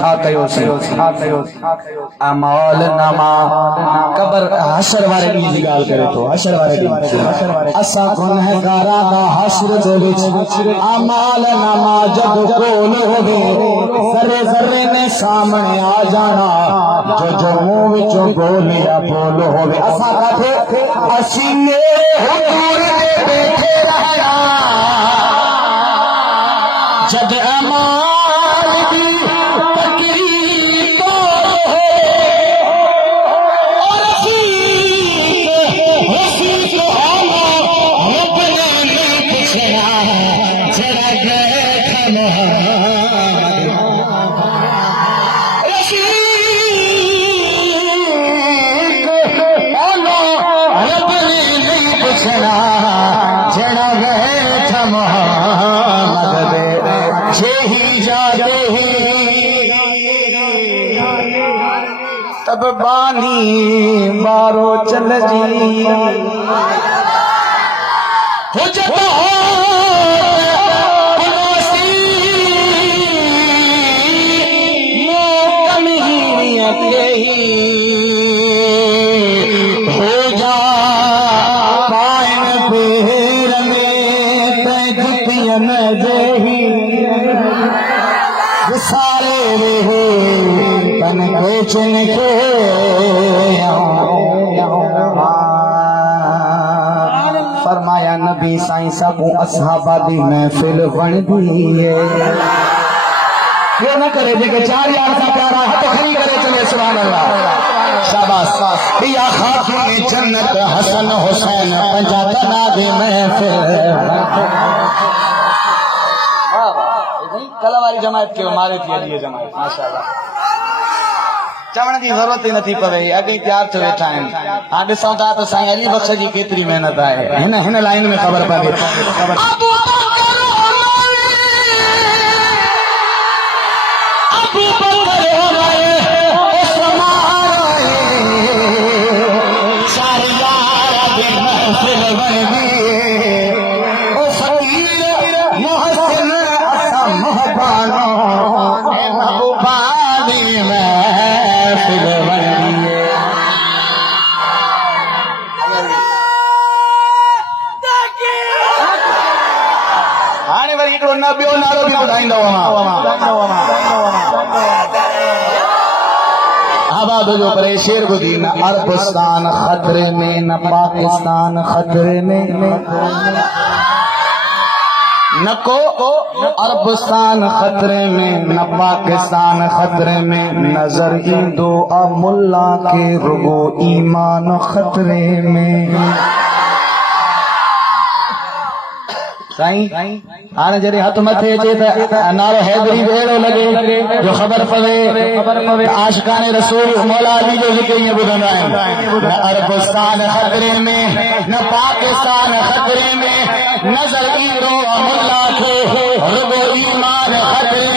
छा कयो सी अमाल नामा कबर हशर वारे दी गाल करे तो हशर वारे दी असा गुनहगारा दा हशर दे विच अमाल नामा जब कोल होवे जरे जरे ने सामने आ जाना जो जो मुंह विचों बोलिया बोल होवे असा काथे पसीने हुजूर दे बैठे रहना जब अमाल दी तकरीर तो हो और रफीक आला रब ने नहीं पूछना जरा गए था रफीक आला रब ने नहीं पूछना जरा गए था ही जाते तब बानी बारो चल जी हो जाता हो जा पाइन पेर में तजुतियन जही सारे रहे तन के चुन के फरमाया नबी साईं साकू असहाबा दी महफिल बन दिए क्यों न करे जेके 4 यार का प्यारा हथ खड़ी करे चले सुभान अल्लाह शाबाश या खातून जन्नत हसन हुसैन पंजा तना दे महफिल कल वाली जमात के मारे थी अली जमात माशाअल्लाह चवण जी जरूरत ही नथी पवे अगे तैयार थे वेठा आहिनि हां ॾिसूं था त साईं अली बख्श जी केतिरी मेहनत आहे हिन लाइन में ख़बर पवे अबू बकर सारे यार दे महफिल बन गई ओ फकीर मोहसिन असा महबानो महबूबानी महफिल बन गई हाणे वरी हिकिड़ो न ॿियो नारो बि ॿुधाईंदो आबाद जो परे शेर ॿुधी न अरबस्तान खतरे में न पाकिस्तान खतरे में न को अरबस्तान खतरे में न पाकिस्तान खतरे में नजर ईंदो आ मुल्ला के रुगो ईमान खतरे में साईं हाणे जॾहिं हथ मथे अचे त नारो हैदरी बि अहिड़ो लॻे जो ख़बर पवे आशिकाने रसूल मौला अली जो ज़िक्र ईअं ॿुधंदा आहिनि न अरबस्तान खतरे में न पाकिस्तान खतरे में नज़र ईंदो मुल्ला खे रुगो ईमान खतरे